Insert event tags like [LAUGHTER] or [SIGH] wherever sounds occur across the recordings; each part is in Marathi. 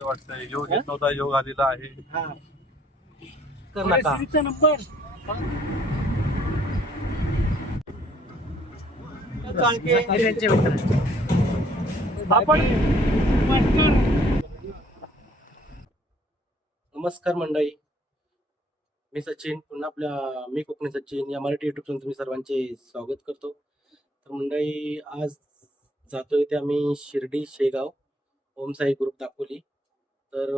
वाटतंय. योग येत नव्हता योग आलेला आहे. नका नंबर. आपण नमस्कार मंडळी. मी सचिन पुन्हा आपल्या मी कोकणी सचिन. या मराठी युट्यूब चॅनल तुम्ही सर्वांचे स्वागत करतो. तर मंडळी आज जातोय ते आम्ही शिर्डी शेगाव ओम साई ग्रुप दाखवली तर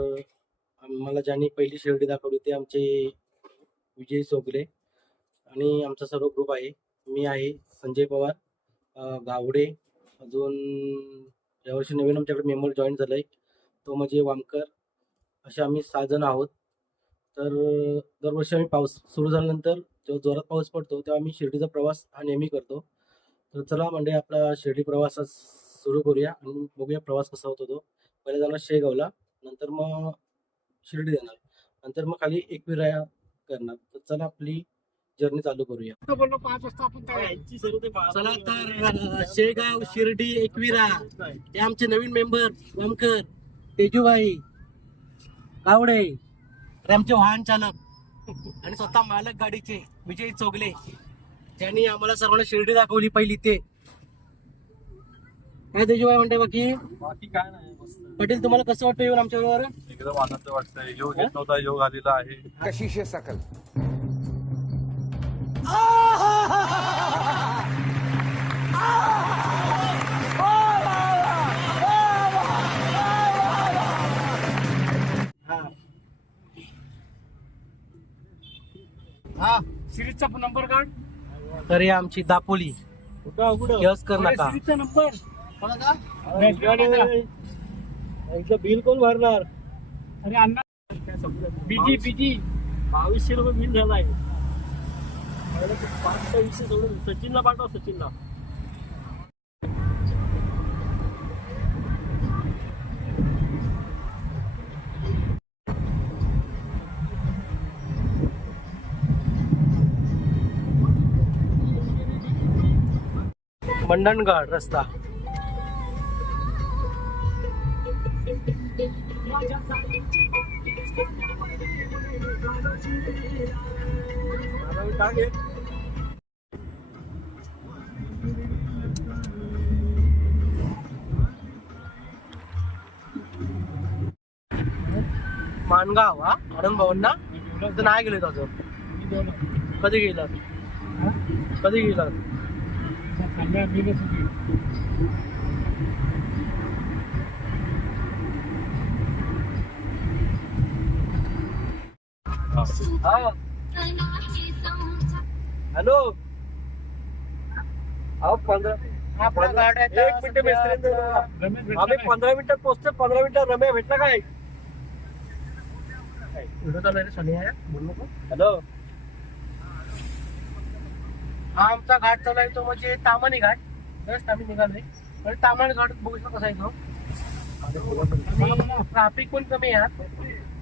आम्हाला ज्यांनी पहिली शिर्डी दाखवली ते आमचे विजय सोगले आणि आमचा सर्व ग्रुप आहे. मी आहे संजय पवार गावडे अजून यावर्षी नवीन आमच्याकडे मेंबर जॉईन झाला आहे तो म्हणजे वामकर. असे आम्ही सहा जण आहोत. तर दरवर्षी आम्ही पाऊस सुरू झाल्यानंतर जेव्हा जोरात पाऊस पडतो तेव्हा आम्ही शिर्डीचा प्रवास हा नेहमी करतो. तर चला म्हणजे आपला शिर्डी प्रवास सुरू करूया आणि बघूया प्रवास कसा होतो तो पहिले जाणार शेगावला. नंतर मग शिर्डी देणार. नंतर मग खाली एकविरा करणार. तर चला आपली जर्नी चालू करूया. बोललो पाच वाजता आपण तयार चला तर शेगाव शिर्डी एकविरा हे आमचे नवीन मेंबर वामकर तेजूभाई गावडे हे आमचे वाहन चालक आणि स्वतः मालक गाडीचे विजय चोगले. त्यांनी आम्हाला सर्वांना शिर्डी दाखवली पहिली ते. काय तेजूभाई म्हणते बाकी? बाकी काय नाही. पटेल तुम्हाला कसं वाटतं येऊन आमच्या बरोबर एकदम आनंद वाटतंय. योग येत नव्हता योग आलेला आहे. कशिश सकल हा सिरीजचा नंबर काढ. तर हे आमची दापोली. यस कर नका. सिरीजचा नंबर बिल कोण भरणार? अरे अण्णा बिजी बिजी. बावीसशे रुपये बिल झालाय. पाच वीसशे सोडून सचिनला पाठवा सचिनला. मंडणगड रस्ता. मानगाव हा? आनंद भवन ना तर नाही गेले अजून. कधी गेलात? कधी गेलात हा हॅलो. अहो पंधरा एक मिनिट मिस्त्री आम्ही पंधरा मिनिटात पोहोचतो पंधरा मिनिटात रम्या भेटला काय? हॅलो. हा आमचा घाट चालू आहे तो म्हणजे तामानी घाट. जस्ट आम्ही निघालोय. आणि तामानी घाट बघू शकतो कसा आहे तो. ट्राफिक पण कमी आहे. हा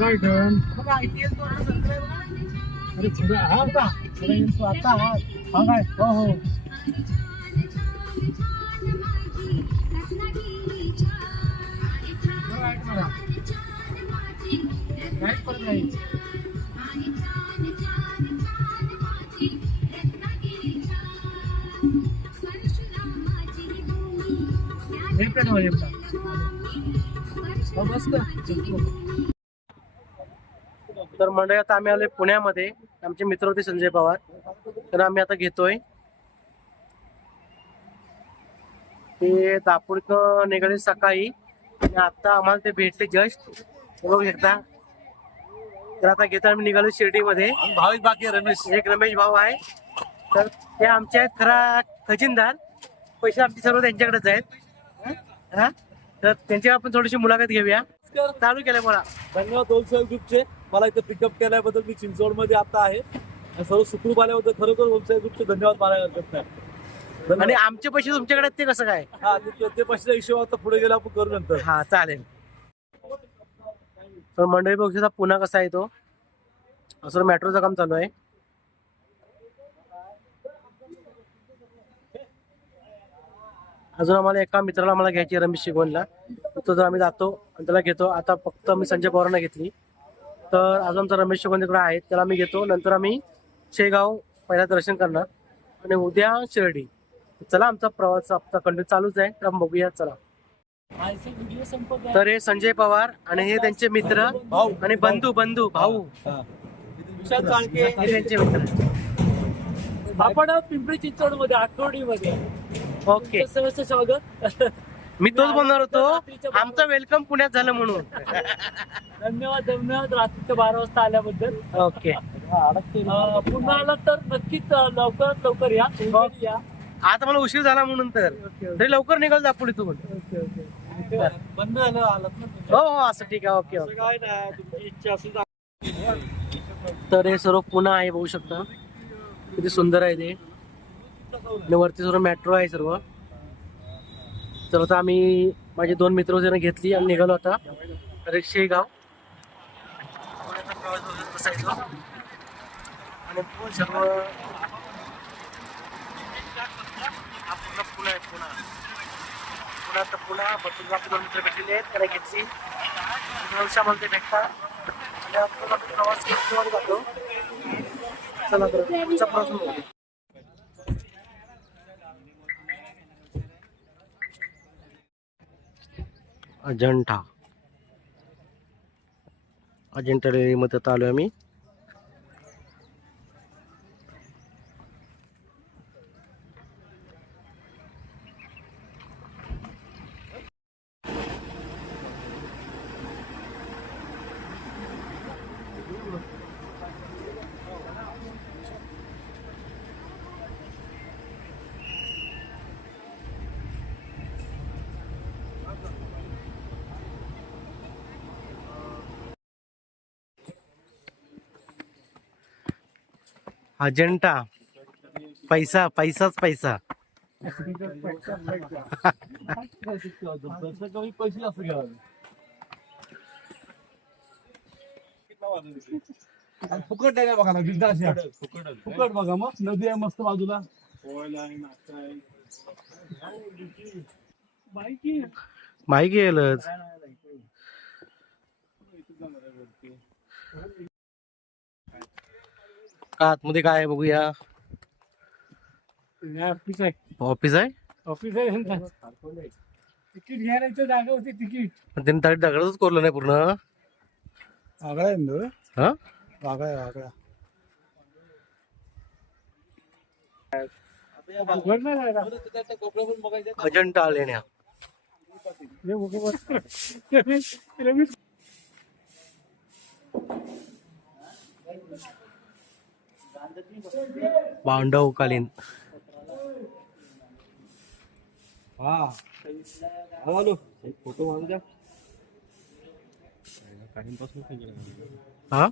राईट बघा अरे पुढे हा का पुढे आता हा हा काय हो हो राईट मला राईट परत राईट हो तर मंडळी आता आम्ही आलोय पुण्यामध्ये. आमचे मित्र होते संजय पवार. तर आम्ही आता घेतोय. ते दापोडीतनं निघाले सकाळी. आणि आता आम्हाला ते भेटले जस्ट. बघू शकता. तर आता घेतो आम्ही निघालो शिर्डीमध्ये. भाविक बाकी रमेश. एक रमेश भाऊ आहे. तर ते आमचे आहेत खरा खजिनदार. पैसे आमचे सर्व त्यांच्याकडेच आहेत. हा? तर त्यांची आपण थोडीशी मुलाखत घेऊया. चालू केलं मला धन्यवाद होलसेल ग्रुपचे. मला इथे पिकअप केल्याबद्दल मी चिंचवडमध्ये आता आहे. सर्व सुखरूप आल्याबद्दल खरोखर होलसेल ग्रुपचे धन्यवाद मानायला हरकत नाही. धन्यवाद. आणि आमचे पैसे तुमच्याकडे ते कसं काय? हा ते- पैशाच्या हिशोबात आता पुढे गेला आपण करू नंतर. हा चालेल. तर मंडळी शकता पुन्हा कसा आहे तो. असं मेट्रोचं काम चालू आहे. अजून आम्हाला एका मित्राला आम्हाला घ्यायची रमेश शिकवणला तो जर आम्ही जातो आणि त्याला घेतो आता फक्त मी संजय पवारांना घेतली. तर अजून आमचा रमेश शिकवण तिकडे आहे त्याला आम्ही घेतो. नंतर आम्ही शेगाव पहिला दर्शन करणार. आणि उद्या शिर्डी. चला आमचा प्रवास आमचा कंटिन्यू चालूच आहे. तर बघूया चला. तर हे संजय पवार आणि हे त्यांचे मित्र भाऊ. आणि बंधू बंधू भाऊ. हा. हे त्यांचे मित्र. आपण पिंपरी चिंचवडमध्ये आठवडी मध्ये ओके. सहर्ष स्वागत. मी तोच [LAUGHS] बोलणार होतो. आमचं वेलकम पुण्यात झालं म्हणून. [LAUGHS] धन्यवाद धन्यवाद. रात्रीच्या बारा वाजता आल्याबद्दल. ओके. [LAUGHS] पुन्हा आला तर नक्कीच लवकरात लवकर या. शिर्डीत या. आता मला उशीर झाला म्हणून तर. तरी लवकर निघाल जा पुढे तू बंद झालं आलात ना हो हो असं ठीक आहे. Okay okay. काय नाही तुमची इच्छा असेल तर हे सर्व पुन्हा आहे बघू शकता. किती सुंदर आहे ते. आणि वरती सर्व मेट्रो आहे सर्व. तर आता आम्ही माझे दोन मित्र होते घेतली आणि निघालो आता. रिक्षे गाव. प्रवास आणि सर्व हा पुणा आहे पुन्हा तर पुन्हा भरपूर आपले दोन मित्र भेटलेले आहेत त्याला घेतली. भविष्यामध्ये भेटता. आणि आपण प्रवास करतो जातो. चला तर पुढचा प्रवास अजंठा. अजंठा डेअरीमध्ये आलो आम्ही. अजंठा. पैसा पैसाच पैसा. फुकट आहे ना बघा ना या. फुकट बघा मग. नदी आहे मस्त बाजूला. माहिती गेलंच का आतमध्ये काय आहे बघूया. ऑफिस आहे. ऑफिस आहे? ऑफिस आहे. तिकीट घ्यायला इथं जागा होती तिकीट पण त्यांनी तरी दगडच कोरलं नाही पूर्ण. वागळा आहे ना हा? वागळा आहे जागा. अजंठा लेण्या हे. रमेश. बांडव कालीन हा. हॅलो फोटो द्या हा?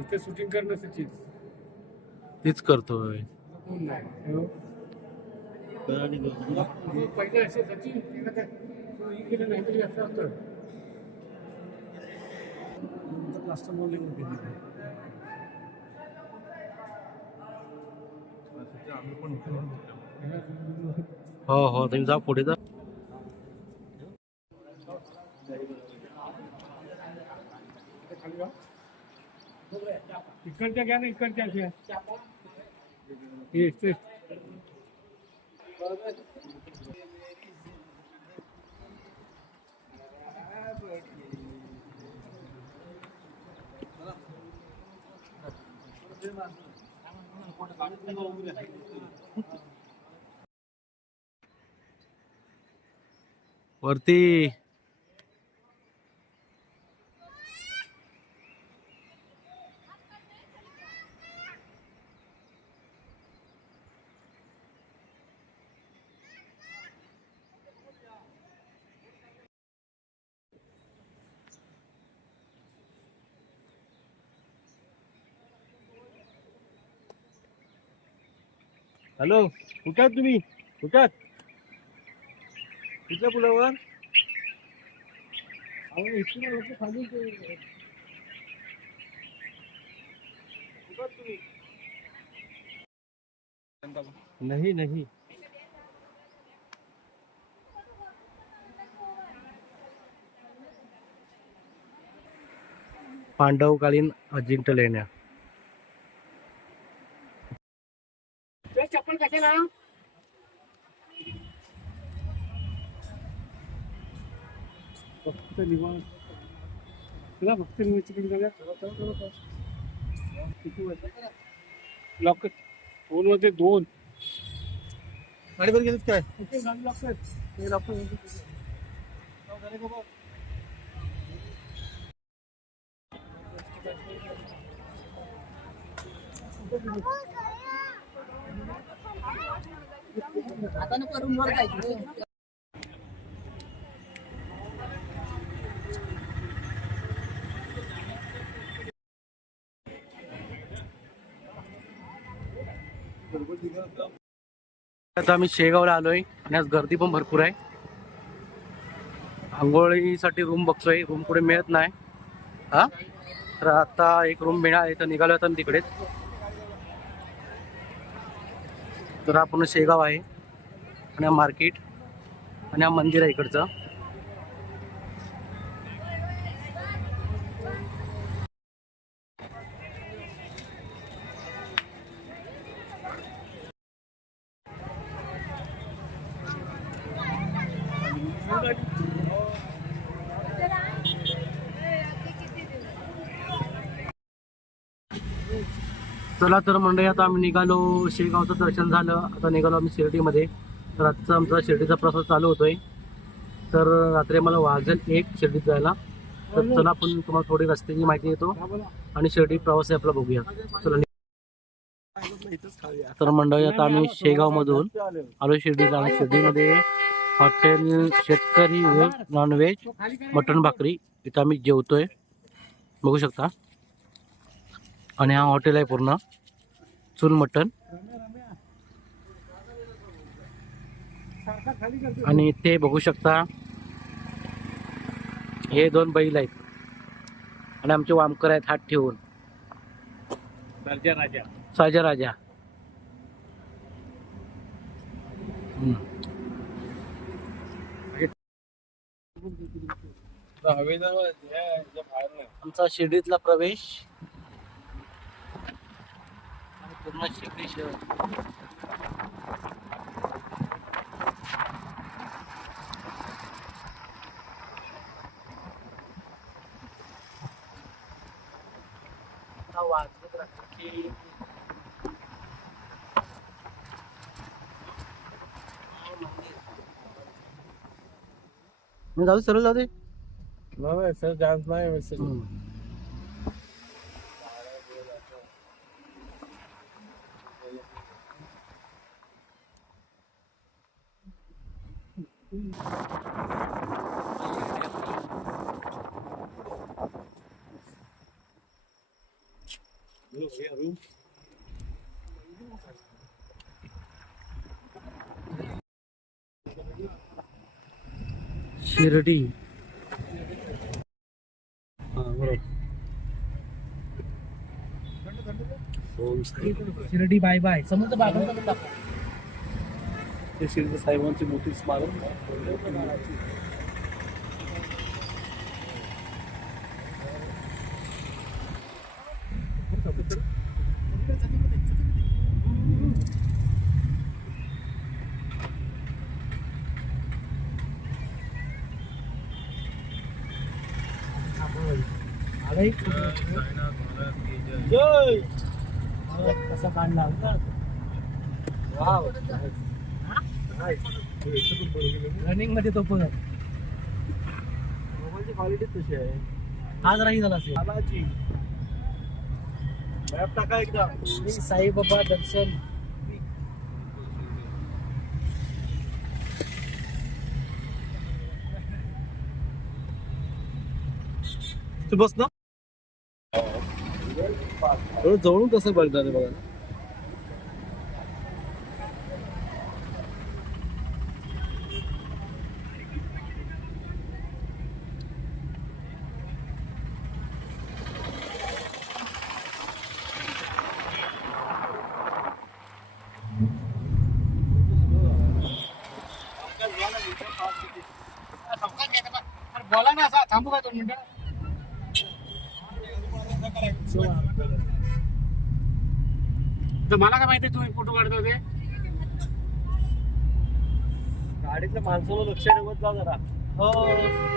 इथे शूटिंग करणं सचिन तीच करतोय कोण नाही पहिले असे सचिन केलं नाही तरी असं होतं आम्ही पण. हो हो तुम्ही जा पुढे जा. इकडच्या घ्या ना इकडच्या अशा हे ते वरती. हॅलो कुठे आहात तुम्ही? कुठे आहात? कुठल्या पुलावर? नहीं नहीं. पांडवकालीन अजिंठा लेण्या चप्पल कशाला? फक्त निवांत. तुला फक्त लॉक दोन मध्ये दोन. गाडीवर गेलीस काय? लागतात ते लागतात आता आम्ही शेगावला आलोय. आणि आज गर्दी पण भरपूर आहे. आंघोळीसाठी रूम बघतोय. रूम कुठे मिळत नाही. हा? तर आता एक रूम मिळणार आहे तर निघालो आता तिकडेच. तर हा पूर्ण शेगाव आहे. आणि हा मार्केट आणि हा मंदिर आहे इकडचं. चला तर मंडळी आता आम्ही निघालो. शेगावचं दर्शन झालं. आता निघालो आम्ही शिर्डीमध्ये. तर आजचा आमचा शिर्डीचा प्रवास चालू होतोय. तर रात्री मला वाजेल एक शिर्डीत जायला. तर चला आपण तुम्हाला थोडी रस्त्याची माहिती देतो आणि शिर्डी प्रवास आपला बघूया. चला तर मंडळी आता आम्ही शेगाव मधून आलो शिर्डीला आणि शिर्डीमध्ये hotel Shetkari veg non veg mutton भाकरी इथं आम्ही जेवतोय. बघू शकता. आणि हा हॉटेल आहे पूर्ण. चूल मटण. आणि ते बघू शकता हे दोन बैल आहेत. आणि आमचे वामकर आहेत हात ठेवून. राजा. साजा राजा. आमचा शिर्डीतला प्रवेश. आणि पूर्ण शिर्डी शहर आता वाजवत रात्रीची मी जाऊ सरळ जाऊ दे नाही सर डान्स नाही message Shirdi. Shirdi bye bye. समुद्र ते शिर्डी साहेबांची मोठी स्मारक. एक जय कसा काढला होता वाव रनिंगमध्ये तो पण मोबाईलची क्वालिटी तशी आहे आज राही झाला असेल आलाची मॅप टाका एकदा श्री साईबाबा दर्शन तू बस ना थोडं जवळून कसं बघणार आहे बघा बोला ना असा थांबू का दोन मिनिटं? तर मला काय माहिती तुम्ही फोटो काढतो ते? गाडीतल्या माणसावर लक्ष ठेवत जा जरा. हो.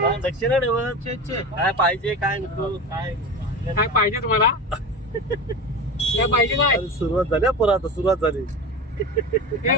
हा, लक्ष नाही ठेवत. छे, छे. काय पाहिजे काय नको काय काय पाहिजे तुम्हाला? काय पाहिजे काय? अरे, सुरुवात झाली हा परत आता सुरुवात झाली. हे